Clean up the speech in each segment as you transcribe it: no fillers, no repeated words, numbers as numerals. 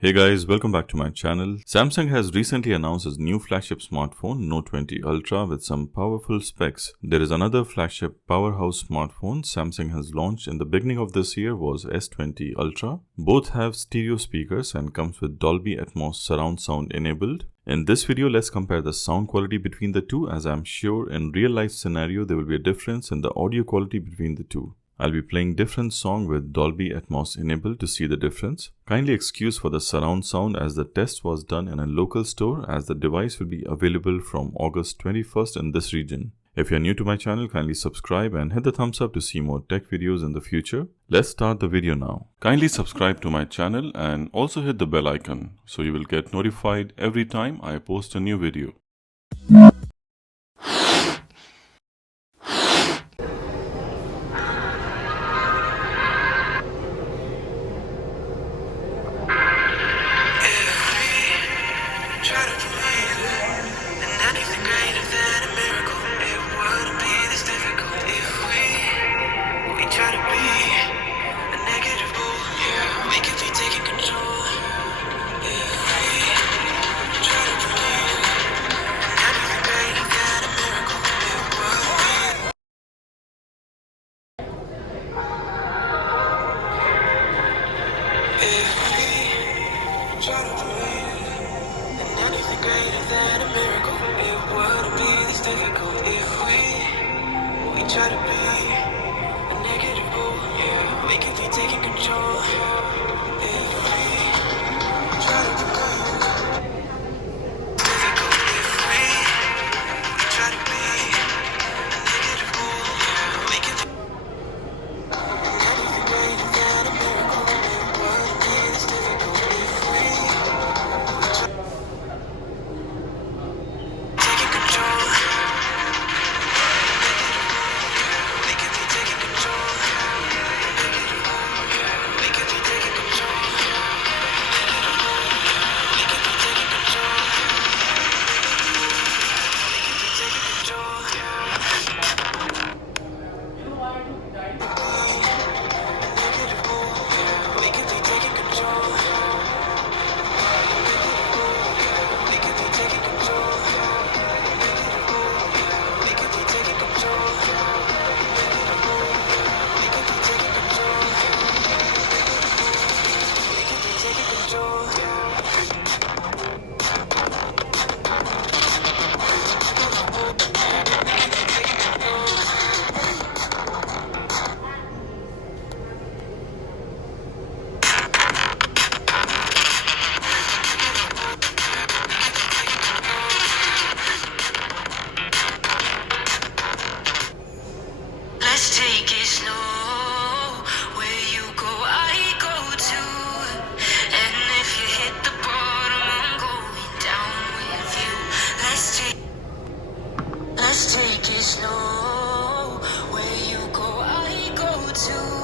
Hey guys, welcome back to my channel. Samsung has recently announced its new flagship smartphone Note 20 Ultra with some powerful specs. There is another flagship powerhouse smartphone Samsung has launched in the beginning of this year was S20 Ultra. Both have stereo speakers and comes with Dolby Atmos surround sound enabled. In this video, let's compare the sound quality between the two, as I'm sure in real life scenario there will be a difference in the audio quality between the two. I'll be playing different song with Dolby Atmos enabled to see the difference. Kindly excuse for the surround sound as the test was done in a local store, as the device will be available from August 21st in this region. If you're new to my channel, kindly subscribe and hit the thumbs up to see more tech videos in the future. Let's start the video now. Kindly subscribe to my channel and also hit the bell icon so you will get notified every time I post a new video. Try to be a negative bull, yeah. We could be taking control. If we try to be physical, if we try to be a negative bull, yeah. We could be anything greater than a miracle. It wouldn't be this difficult if we try taking control. Let's take it slow. Where you go, I go too. And if you hit the bottom, I'm going down with you. Let's take it slow. Where you go, I go too.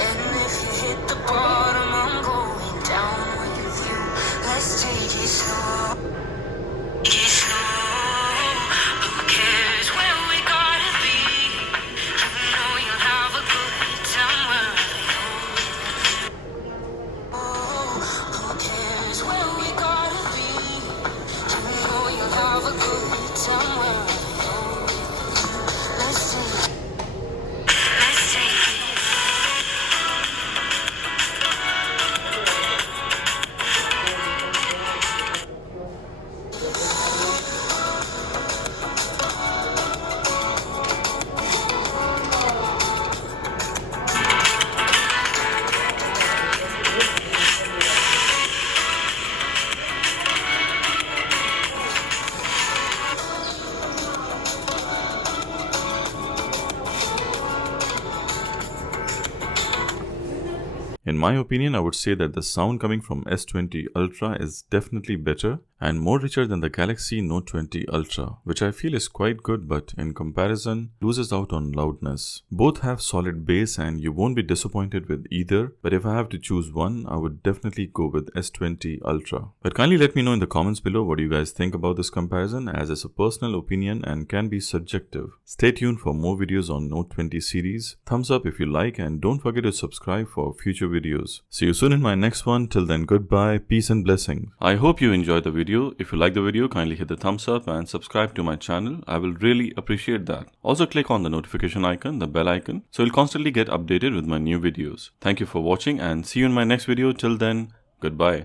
And if you hit the bottom, I'm going down with you. Let's take it slow. Take it slow. Who cares where we gotta be? You know you'll have a good time wherever you go. Who cares where we gotta be? You know you'll have a good time wherever you go. Let's take it. In my opinion, I would say that the sound coming from S20 Ultra is definitely better and more richer than the Galaxy Note 20 Ultra, which I feel is quite good but in comparison loses out on loudness. Both have solid bass and you won't be disappointed with either, but if I have to choose one, I would definitely go with S20 Ultra. But kindly let me know in the comments below what you guys think about this comparison, as it's a personal opinion and can be subjective. Stay tuned for more videos on Note 20 series. Thumbs up if you like and don't forget to subscribe for future videos. See you soon in my next one. Till then, goodbye, peace and blessings. I hope you enjoyed the video. If you like the video, kindly hit the thumbs up and subscribe to my channel. I will really appreciate that. Also click on the notification icon, the bell icon, so you'll constantly get updated with my new videos. Thank you for watching and see you in my next video. Till then, goodbye.